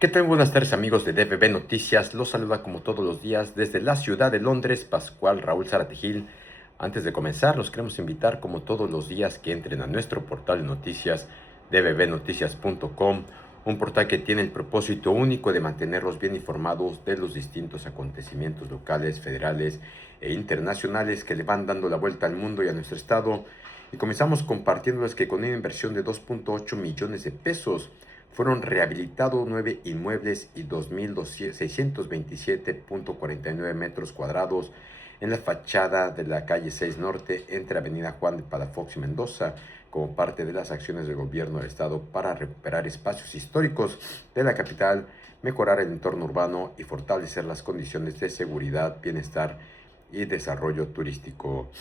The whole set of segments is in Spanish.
¿Qué tal? Buenas tardes amigos de DBB Noticias. Los saluda como todos los días desde la ciudad de Londres, Pascual Raúl Zaratejil. Antes de comenzar, los queremos invitar como todos los días que entren a nuestro portal de noticias dbbnoticias.com, un portal que tiene el propósito único de mantenerlos bien informados de los distintos acontecimientos locales, federales e internacionales que le van dando la vuelta al mundo y a nuestro estado. Y comenzamos compartiéndoles que con una inversión de 2.8 millones de pesos, fueron rehabilitados 9 inmuebles y 2.627.49 metros cuadrados en la fachada de la calle 6 Norte entre Avenida Juan de Palafox y Mendoza, como parte de las acciones del gobierno del estado para recuperar espacios históricos de la capital, mejorar el entorno urbano y fortalecer las condiciones de seguridad, bienestar y desarrollo turístico.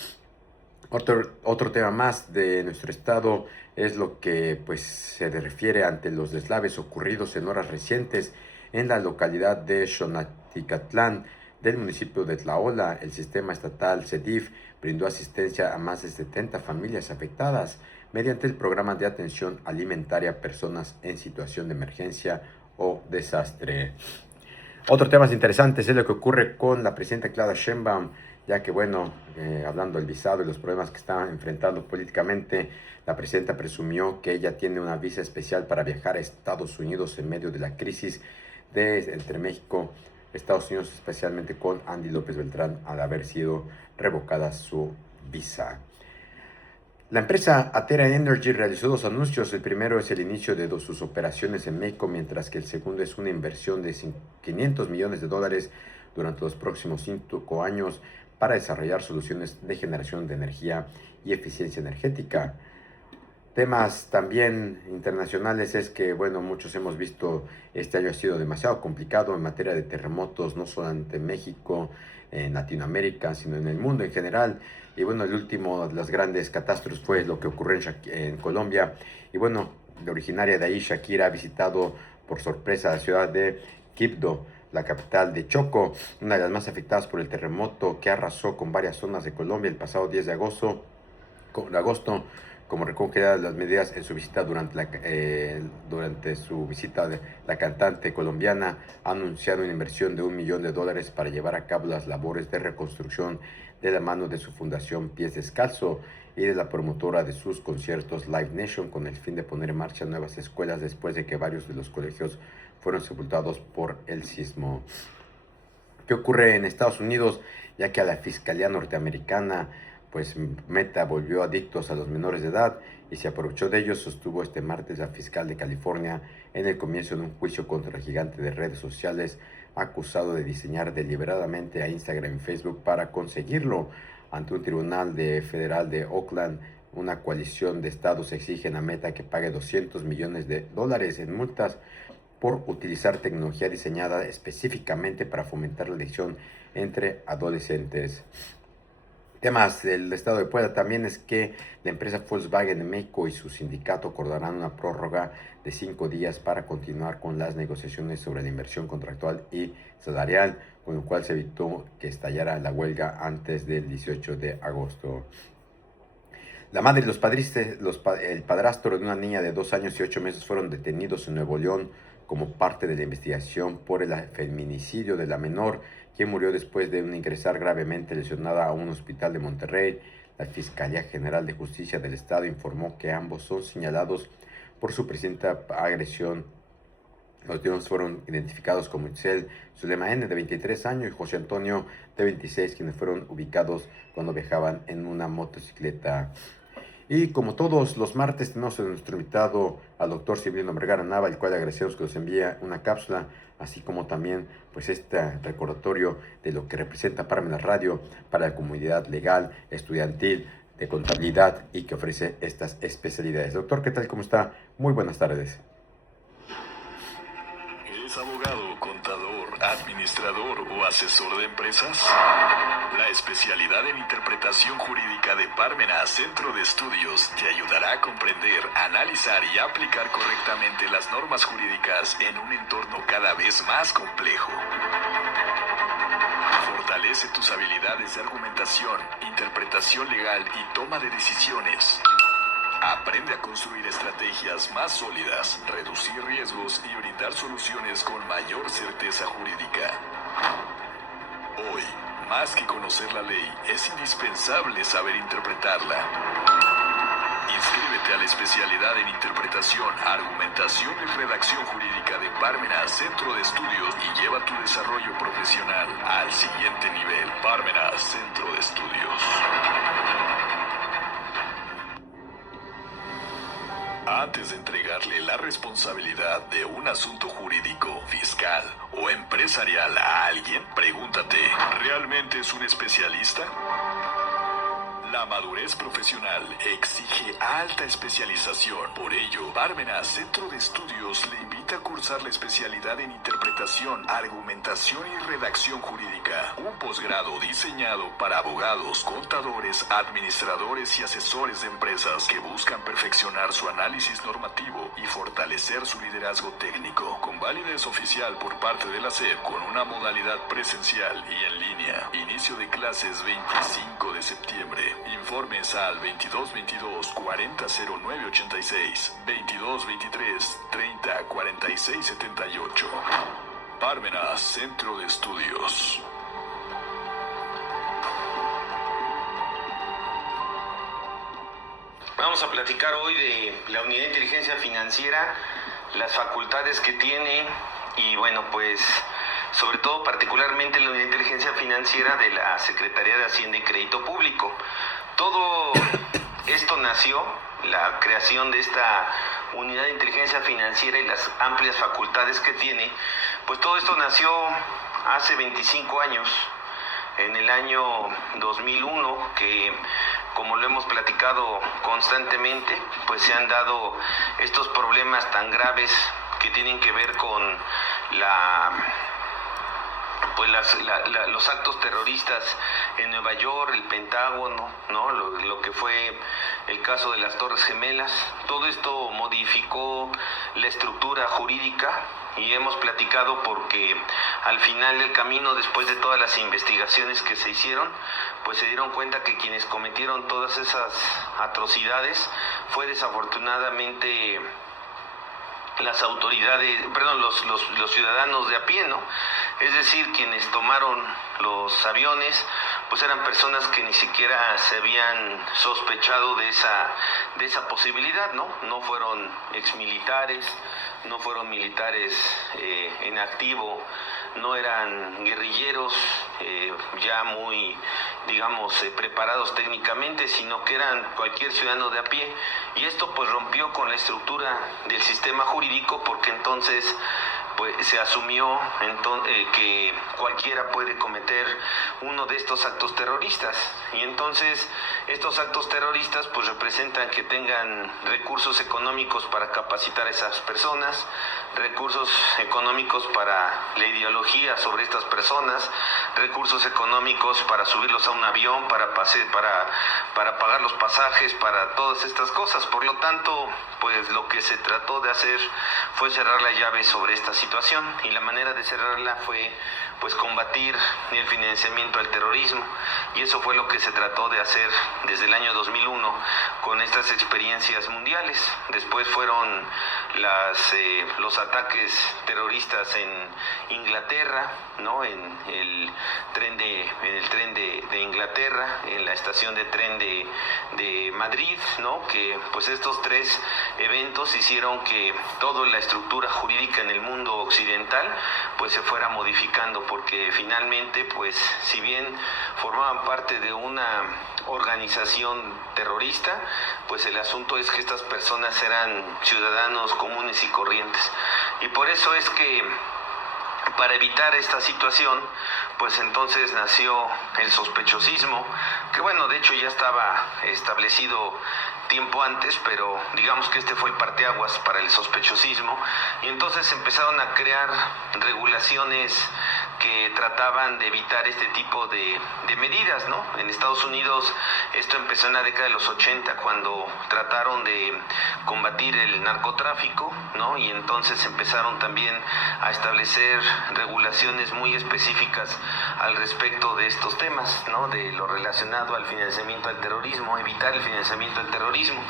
Otro tema más de nuestro estado es lo que pues, se refiere ante los deslaves ocurridos en horas recientes en la localidad de Xonaticatlán del municipio de Tlaola. El sistema estatal CEDIF brindó asistencia a más de 70 familias afectadas mediante el programa de atención alimentaria a personas en situación de emergencia o desastre. Otro tema interesante es lo que ocurre con la presidenta Claudia Sheinbaum, ya que, bueno, hablando del visado y los problemas que está enfrentando políticamente, la presidenta presumió que ella tiene una visa especial para viajar a Estados Unidos en medio de la crisis entre México y Estados Unidos, especialmente con Andy López Beltrán, al haber sido revocada su visa. La empresa Atera Energy realizó dos anuncios. El primero es el inicio de sus operaciones en México, mientras que el segundo es una inversión de $500 millones durante los próximos 5 años para desarrollar soluciones de generación de energía y eficiencia energética. Temas también internacionales es que, bueno, muchos hemos visto este año ha sido demasiado complicado en materia de terremotos, no solamente en México, en Latinoamérica, sino en el mundo en general. Y bueno, el último de las grandes catástrofes fue lo que ocurrió en Colombia. Y bueno, de originaria de ahí, Shakira ha visitado por sorpresa la ciudad de Quibdó, la capital de Choco, una de las más afectadas por el terremoto que arrasó con varias zonas de Colombia el pasado 10 de agosto. Como recoge las medidas en su visita durante su visita, la cantante colombiana ha anunciado una inversión de $1 millón para llevar a cabo las labores de reconstrucción de la mano de su fundación Pies Descalzo y de la promotora de sus conciertos Live Nation, con el fin de poner en marcha nuevas escuelas después de que varios de los colegios fueron sepultados por el sismo. ¿Qué ocurre en Estados Unidos? Ya que a la Fiscalía norteamericana, pues Meta volvió adictos a los menores de edad y se aprovechó de ellos, sostuvo este martes la fiscal de California en el comienzo de un juicio contra el gigante de redes sociales acusado de diseñar deliberadamente a Instagram y Facebook para conseguirlo. Ante un tribunal federal de Oakland, una coalición de estados exigen a Meta que pague $200 millones en multas por utilizar tecnología diseñada específicamente para fomentar la adicción entre adolescentes. Temas del estado de Puebla también es que la empresa Volkswagen de México y su sindicato acordarán una prórroga de 5 días para continuar con las negociaciones sobre la inversión contractual y salarial, con lo cual se evitó que estallara la huelga antes del 18 de agosto. La madre y el padrastro de una niña de 2 años y 8 meses fueron detenidos en Nuevo León como parte de la investigación por el feminicidio de la menor, quien murió después de ingresar gravemente lesionada a un hospital de Monterrey. La Fiscalía General de Justicia del Estado informó que ambos son señalados por su presunta agresión. Los niños fueron identificados como Itzel Zulema N., de 23 años, y José Antonio, de 26, quienes fueron ubicados cuando viajaban en una motocicleta. Y como todos los martes, tenemos a nuestro invitado al doctor Silvino Vergara Nava, el cual agradecemos que nos envía una cápsula, así como también pues este recordatorio de lo que representa Parmenas Radio para la comunidad legal, estudiantil, de contabilidad y que ofrece estas especialidades. Doctor, ¿qué tal? ¿Cómo está? Muy buenas tardes. ¿Eres abogado, contador, administrador o asesor de empresas? La especialidad en interpretación jurídica de Parmenas Centro de Estudios te ayudará a comprender, analizar y aplicar correctamente las normas jurídicas en un entorno cada vez más complejo. Fortalece tus habilidades de argumentación, interpretación legal y toma de decisiones. Aprende a construir estrategias más sólidas, reducir riesgos y brindar soluciones con mayor certeza jurídica. Hoy, más que conocer la ley, es indispensable saber interpretarla. Inscríbete a la especialidad en Interpretación, Argumentación y Redacción Jurídica de Parmenas Centro de Estudios y lleva tu desarrollo profesional al siguiente nivel. Parmenas Centro de Estudios. Antes de entregarle la responsabilidad de un asunto jurídico, fiscal o empresarial a alguien, pregúntate, ¿realmente es un especialista? La madurez profesional exige alta especialización. Por ello, Parmenas Centro de Estudios le invita a cursar la especialidad en Interpretación, Argumentación y Redacción Jurídica. Un posgrado diseñado para abogados, contadores, administradores y asesores de empresas que buscan perfeccionar su análisis normativo y fortalecer su liderazgo técnico. Con validez oficial por parte de la SEP, con una modalidad presencial y en línea. Inicio de clases 25 de septiembre. Informes al 2222 400986, 2223 304678. Parmenas Centro de Estudios. Vamos a platicar hoy de la Unidad de Inteligencia Financiera, las facultades que tiene y bueno, pues sobre todo particularmente la Unidad de Inteligencia Financiera de la Secretaría de Hacienda y Crédito Público. Todo esto nació, la creación de esta Unidad de Inteligencia Financiera y las amplias facultades que tiene, pues todo esto nació hace 25 años, en el año 2001, que como lo hemos platicado constantemente, pues se han dado estos problemas tan graves que tienen que ver con los actos terroristas en Nueva York, el Pentágono, ¿no? Lo que fue el caso de las Torres Gemelas. Todo esto modificó la estructura jurídica y hemos platicado porque al final del camino, después de todas las investigaciones que se hicieron, pues se dieron cuenta que quienes cometieron todas esas atrocidades fue desafortunadamente las autoridades, los ciudadanos de a pie, ¿no? Es decir, quienes tomaron los aviones, pues eran personas que ni siquiera se habían sospechado de esa posibilidad, ¿no? No fueron exmilitares, no fueron militares en activo, no eran guerrilleros ya muy, digamos, preparados técnicamente, sino que eran cualquier ciudadano de a pie. Y esto pues rompió con la estructura del sistema jurídico, porque entonces pues se asumió que cualquiera puede cometer uno de estos actos terroristas, y entonces estos actos terroristas pues representan que tengan recursos económicos para capacitar a esas personas, recursos económicos para la ideología sobre estas personas, recursos económicos para subirlos a un avión, para pagar los pasajes, para todas estas cosas. Por lo tanto, pues lo que se trató de hacer fue cerrar la llave sobre esta situación, y la manera de cerrarla fue pues combatir el financiamiento al terrorismo, y eso fue lo que se trató de hacer desde el año 2001 con estas experiencias mundiales. Después fueron los ataques terroristas en Inglaterra, ¿no? En el tren de Inglaterra, en la estación de tren de Madrid, ¿no? Que pues estos tres eventos hicieron que toda la estructura jurídica en el mundo occidental pues se fuera modificando, porque finalmente pues si bien formaban parte de una organización terrorista, pues el asunto es que estas personas eran ciudadanos comunes y corrientes, y por eso es que para evitar esta situación, pues entonces nació el sospechosismo, que bueno, de hecho ya estaba establecido tiempo antes, pero digamos que este fue el parteaguas para el sospechosismo, y entonces empezaron a crear regulaciones que trataban de evitar este tipo de medidas, ¿no? En Estados Unidos esto empezó en la década de los 80, cuando trataron de combatir el narcotráfico, ¿no? Y entonces empezaron también a establecer regulaciones muy específicas al respecto de estos temas, ¿no? De lo relacionado al financiamiento al terrorismo, evitar el financiamiento al terrorismo.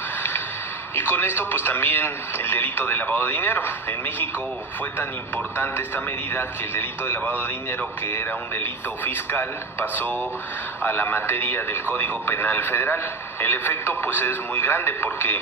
Y con esto pues también el delito de lavado de dinero. En México fue tan importante esta medida que el delito de lavado de dinero, que era un delito fiscal, pasó a la materia del Código Penal Federal. El efecto pues es muy grande porque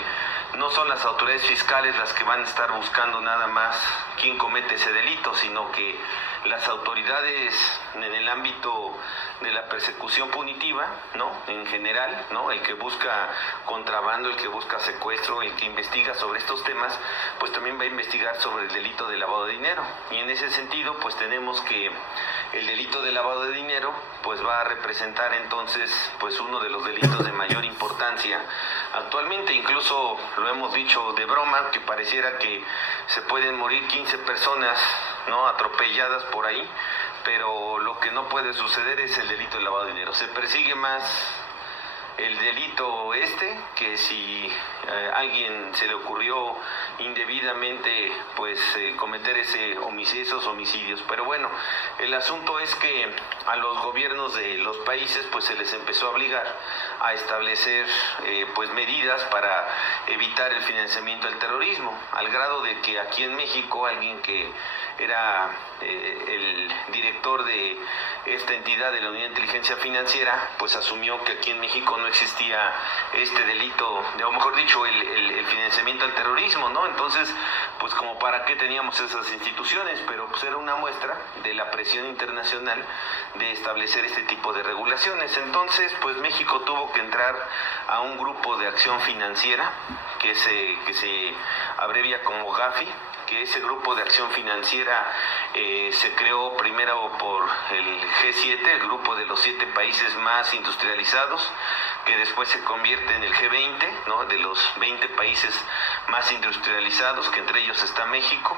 no son las autoridades fiscales las que van a estar buscando nada más quién comete ese delito, sino que las autoridades en el ámbito de la persecución punitiva, ¿no? En general, ¿no? El que busca contrabando, el que busca secuestro, el que investiga sobre estos temas, pues también va a investigar sobre el delito de lavado de dinero. Y en ese sentido, pues tenemos que el delito de lavado de dinero, pues va a representar entonces, pues uno de los delitos de mayor importancia actualmente. Incluso lo hemos dicho de broma, que pareciera que se pueden morir 15 personas, ¿no? Atropelladas por ahí, pero lo que no puede suceder es el delito de lavado de dinero. Se persigue más el delito que si alguien se le ocurrió indebidamente pues cometer esos homicidios. Pero bueno, el asunto es que a los gobiernos de los países pues se les empezó a obligar a establecer pues medidas para evitar el financiamiento del terrorismo, al grado de que aquí en México alguien que era el director de esta entidad de la Unidad de Inteligencia Financiera, pues asumió que aquí en México no existía este delito, o mejor dicho, el financiamiento al terrorismo, ¿no? Entonces, pues como para qué teníamos esas instituciones, pero pues era una muestra de la presión internacional de establecer este tipo de regulaciones. Entonces, pues México tuvo que entrar a un grupo de acción financiera que se abrevia como GAFI, que ese grupo de acción financiera se creó primero por el G7, el grupo de los 7 países más industrializados, que después se convierte en el G20, ¿no? De los 20 países más industrializados, que entre ellos está México.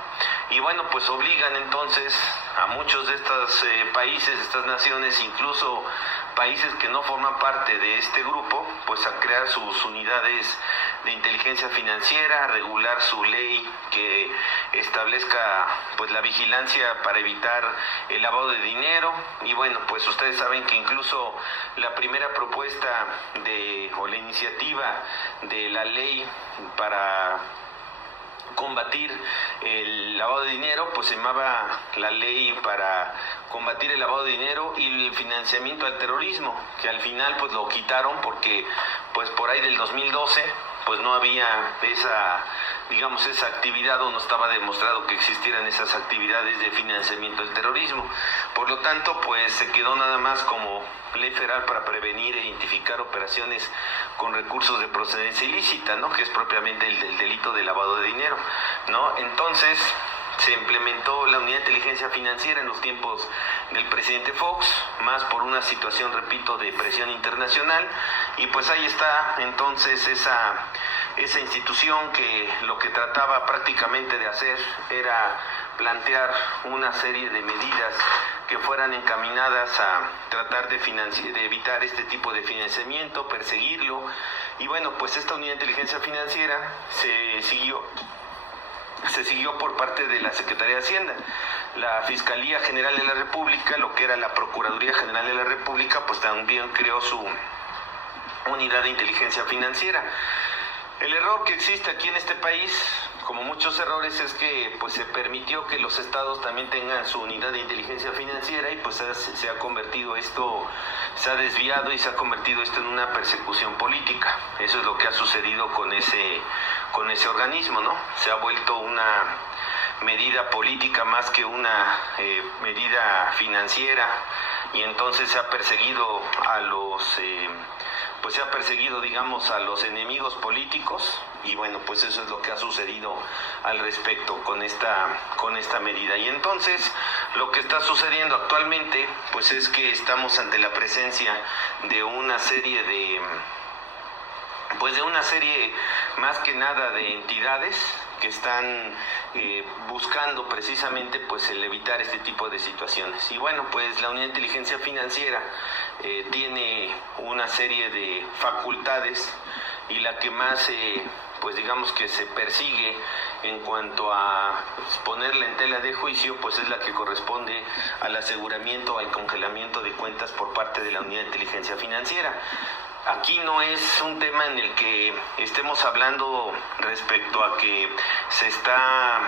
Y bueno, pues obligan entonces a muchos de estos países, estas naciones, incluso países que no forman parte de este grupo, pues a crear sus unidades de inteligencia financiera, a regular su ley que establezca pues la vigilancia para evitar el lavado de dinero. Y bueno, pues ustedes saben que incluso la primera propuesta o la iniciativa de la ley para combatir el lavado de dinero, pues se llamaba la ley para combatir el lavado de dinero y el financiamiento al terrorismo, que al final pues lo quitaron porque pues por ahí del 2012 pues no había esa actividad, o no estaba demostrado que existieran esas actividades de financiamiento del terrorismo. Por lo tanto, pues se quedó nada más como ley federal para prevenir e identificar operaciones con recursos de procedencia ilícita, ¿no? Que es propiamente el delito de lavado de dinero, ¿no? Entonces se implementó la Unidad de Inteligencia Financiera en los tiempos del presidente Fox, más por una situación, repito, de presión internacional, y pues ahí está entonces esa institución que lo que trataba prácticamente de hacer era plantear una serie de medidas que fueran encaminadas a tratar de evitar este tipo de financiamiento, perseguirlo. Y bueno, pues esta Unidad de Inteligencia Financiera se siguió por parte de la Secretaría de Hacienda. La Fiscalía General de la República, lo que era la Procuraduría General de la República, pues también creó su unidad de inteligencia financiera. El error que existe aquí en este país, como muchos errores, es que pues se permitió que los estados también tengan su unidad de inteligencia financiera, y pues se ha desviado y se ha convertido esto en una persecución política. Eso es lo que ha sucedido con ese organismo, ¿no? Se ha vuelto una medida política más que una medida financiera, y entonces se ha perseguido a los enemigos políticos. Y bueno, pues eso es lo que ha sucedido al respecto con esta medida. Y entonces lo que está sucediendo actualmente pues es que estamos ante la presencia de una serie más que nada de entidades que están buscando precisamente pues el evitar este tipo de situaciones. Y bueno, pues la Unidad de Inteligencia Financiera tiene una serie de facultades, y la que más pues digamos que se persigue en cuanto a ponerla en tela de juicio, pues es la que corresponde al aseguramiento o al congelamiento de cuentas por parte de la Unidad de Inteligencia Financiera. Aquí no es un tema en el que estemos hablando respecto a que se está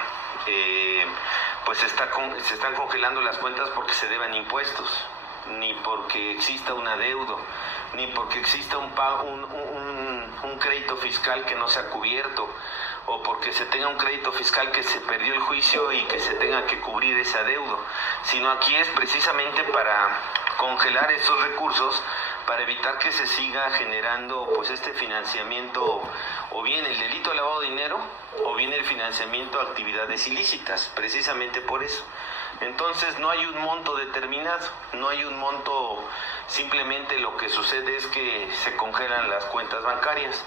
se están congelando las cuentas porque se deban impuestos, ni porque exista un adeudo, ni porque exista un crédito fiscal que no se ha cubierto, o porque se tenga un crédito fiscal que se perdió el juicio y que se tenga que cubrir ese adeudo, sino aquí es precisamente para congelar esos recursos, para evitar que se siga generando pues este financiamiento, o bien el delito de lavado de dinero, o bien el financiamiento a actividades ilícitas, precisamente por eso. Entonces no hay un monto determinado, no hay un monto, simplemente lo que sucede es que se congelan las cuentas bancarias.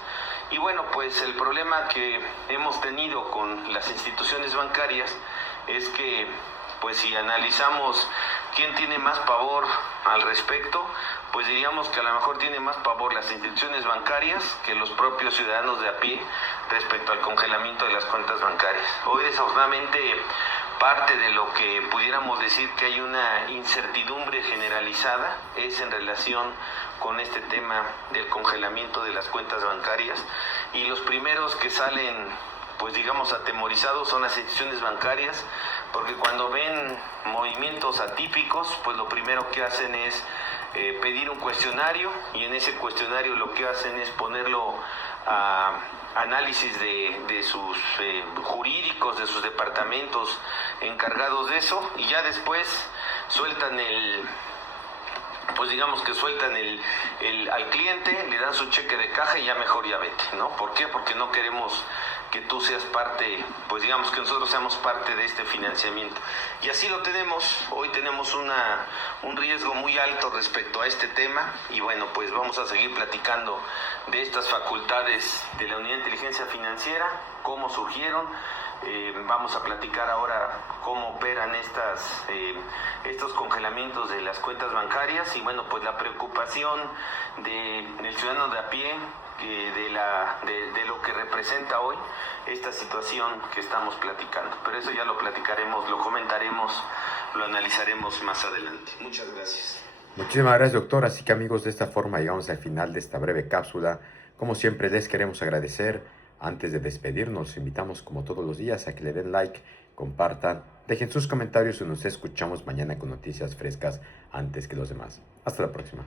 Y bueno, pues el problema que hemos tenido con las instituciones bancarias es que, pues si analizamos quién tiene más pavor al respecto, pues diríamos que a lo mejor tiene más pavor las instituciones bancarias que los propios ciudadanos de a pie respecto al congelamiento de las cuentas bancarias. Hoy desafortunadamente parte de lo que pudiéramos decir que hay una incertidumbre generalizada es en relación con este tema del congelamiento de las cuentas bancarias, y los primeros que salen pues digamos atemorizados son las instituciones bancarias, porque cuando ven movimientos atípicos pues lo primero que hacen es pedir un cuestionario, y en ese cuestionario lo que hacen es ponerlo a análisis de sus jurídicos, de sus departamentos encargados de eso, y ya después sueltan al cliente, le dan su cheque de caja y ya mejor ya vete, ¿no? ¿Por qué? Porque no queremos que tú seas parte, pues digamos que nosotros seamos parte de este financiamiento. Y así lo tenemos. Hoy tenemos un riesgo muy alto respecto a este tema, y bueno, pues vamos a seguir platicando de estas facultades de la Unidad de Inteligencia Financiera, cómo surgieron. Vamos a platicar ahora cómo operan estos congelamientos de las cuentas bancarias, y bueno, pues la preocupación del ciudadano de a pie, de lo que representa hoy esta situación que estamos platicando. Pero eso ya lo platicaremos, lo comentaremos, lo analizaremos más adelante. Muchas gracias. Muchísimas gracias, doctor. Así que amigos, de esta forma llegamos al final de esta breve cápsula. Como siempre les queremos agradecer. Antes de despedirnos, los invitamos como todos los días a que le den like, compartan, dejen sus comentarios y nos escuchamos mañana con noticias frescas antes que los demás. Hasta la próxima.